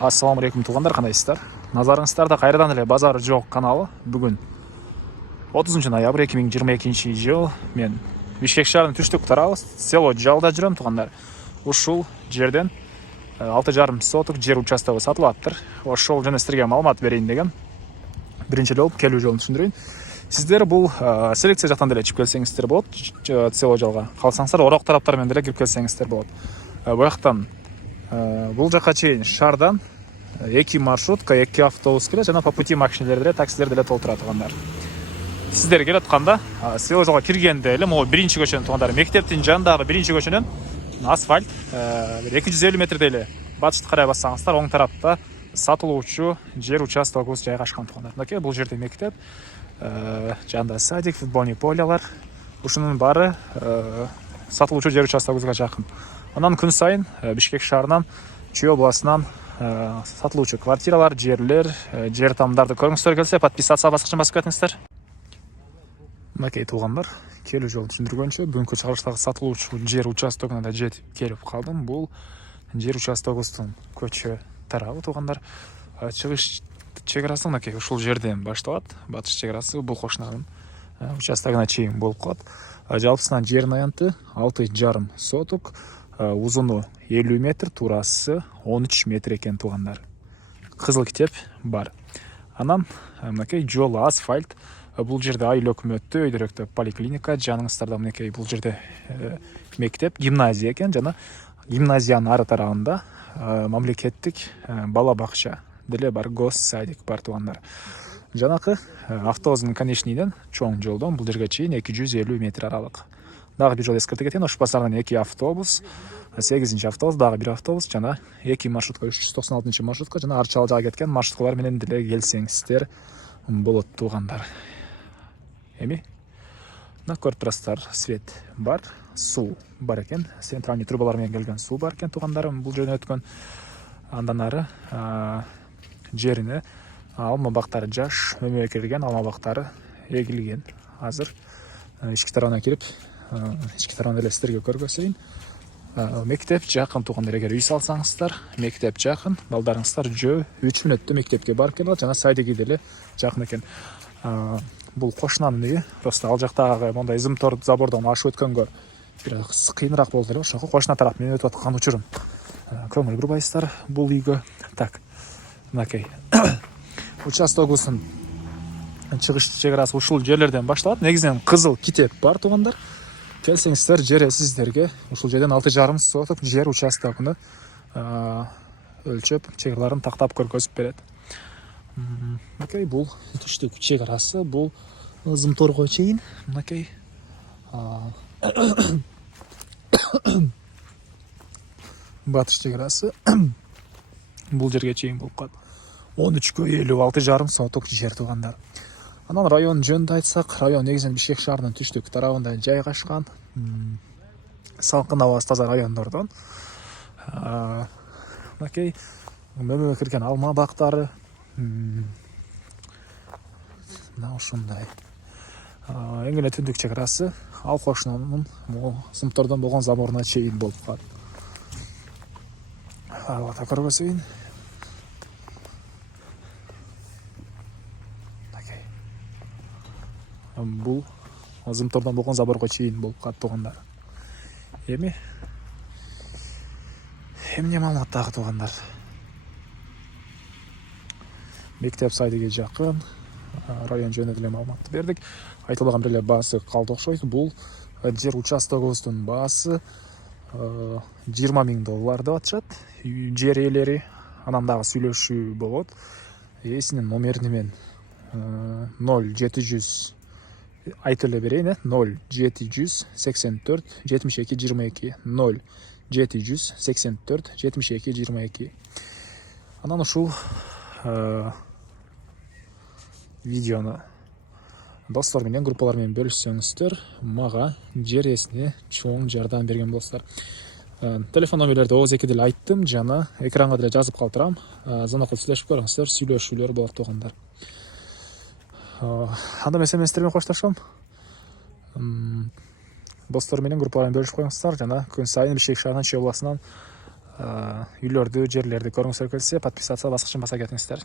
Ассалаумағалейкум туғандар, қандайсыздар? Назарыңыздарда қайрадан эле базары жоқ каналы. Бүгін 30 ноябрь 2022 жыл. Мен Бишкек шаарынын түштүк тарабы село Жалда жүрөм туғандар. Ушул жерден 6,5 соток жер участогу сатылып атыптыр. Ошол жана силерге маалымат берейин дегем. Биринчи эле болуп келүү жолун түшүндүрөйүн. Сиздер бул селекция жактан деле чыгып келсеңиздер болот. Село Жалга калсаңыздар, Орок тараптар менен деле кирип келсеңиздер болот. Буяктан бул жака чейин шаардан 2 маршрутка, 2 автобус келет жана по пути машиналер деле, таксилер деле толтура тургандар. Сиздер келе атканда село Жалга киргенде эле могу биринчи көчөнүн тугандар, мектептин жанындагы биринчи көчөнүн асфальт 250 метрдей эле батышты карай бассаңыздар, оң тарапта сатылуучу жер участогубуз жайгашкан тугандар. Мынакей бул жерде мектеп, жанында садик, футбольный полялар, ушунун баары сатылуучу жер участогубузга жакын. Анан күн сайын Бишкек шаарынан, Чүй областынан сатылуучу квартиралар, жерлер, жер тамдарды көрүңүздөр келсе, подписация баскычын басып кетиңиздер. Мынакей туугандар, келүү жолду түшүндүргөнчө, бүгүнкү чыгарылыштагы сатылуучу жер участогуна да жетип келип калдым. Бул жер участогубуздун көчө тарабы туугандар. Чыгыш чек-арасы мынакей ушул жерден башталат. Батыш чек-арасы бул кошунанын участогуна чейин болуп калат. Жалпысынан жердин аянты 6,5 соток, узуну 50 метр, туурасы 13 метр экен туугандар. Кызыл китеп бар. Анан мынакей жол асфальт. Бул жерде айыл өкмөттү, өйдөрөктө поликлиника, жаныңыздарда мынакей бул жерде мектеп, гимназия экен жана гимназиянын ары тарабында мамлекеттик бала бакча деле бар, гос садик бар туугандар. Жанакы автобустун конечныйден чоң жолдон бул жерге чейин 250 метр аралык. Дагы бир жол эскертип кетейин, ошол базардан 2 автобус, 8 автобус, дагы 1 автобус жана 2 маршрутка, 396 маршрутка жана арчал жага кеткен маршруткалар менен деле келсеңиздер болот туугандар. Эми мына көрүп турасыздар, свет бар, суу бар экен, центральный трубалар менен келген суу бар экен туугандарым, бул жерден өткөн. Андан ары жерине алма бактары жаш өмө экилген, алма бактары эгилген. Азыр ички тарабына кирип, ички тарабын эле сиздерге көргөзөйүн. Мектеп жакын туугандар, эгер үй салсаңыздар, мектеп жакын, балдарыңыздар жөө 3 мүнөттө мектепке барып келе алат жана садиги деле жакын экен. Бул кошунанын үйү, просто ал жактагы мондай изымтор забордон ашып өткөнгө бир кыйыныраак болду эле, ошого кошуна тарап менен өтүп аткан учурум көңүл бурбайсыздар бул үйгө. Так, мынакей участогубуздун чыгыш чек-арасы ушул жерлерден башталат. Негизинен кызыл китеп бар туугандар. Келсеңиздер, жер сиздерге ушул жерден 6,5 соток жер участогуну өлчөп, чек-араларын тактап көргөзүп берет. Мынакей бул түштүк чек-арасы, бул ызымторго чейин мынакей батыш чек-арасы бул жерге чейин болуп калат. 13,50 6,5 соток жер туугандар. Анан район жөнүндө айтсак, район негизинен Бишкек шаарынын түштүк тарабында жайгашкан. Салкын абасы таза райондордон. Мынакей мөмө кирген алма бактары, мына ушундай. Эң эле түндүк чек-арасы ал кошунанын сымтордон болгон заборуна чейин болуп калат. Ата көргөзөйүн. Бул зымтордон болгон заборго чейин болуп калат туугандар. Эми эмне маалымат дагы туугандар? Мектеп сайдыга жакын, район жөнүндө деле маалыматты бердик. Айтылбаган бир эле баасы калды окшойт. Бул жер участогубуздун баасы $20,000 деп атышат. Жер ээлери анан дагы сүйлөшүү болот. Ээсинин номерини мен 0700 айтып эле берейин, 0784 72 22 0784 72 22. Анан ушул видеону достор менен, группалар менен бөлүшсөңүздөр, мага жер ээсине чоң жардам берген болосуздар. Телефон номерлерди ооз эки деле айттым жана экранга деле жазып калтырам. Звонок кылып сүйлөшүп көрүңүздөр, сүйлөшүүлөр болот туугандар. Анда мен сиздер менен коштошом. Достор менен, группалар менен бөлүшүп коюңуздар жана күн сайын Бишкек шаарынын Чүй областынан үйлөрдү жерлерди көргүңүздөр келсе подписаться баскычын баса кетиңиздер.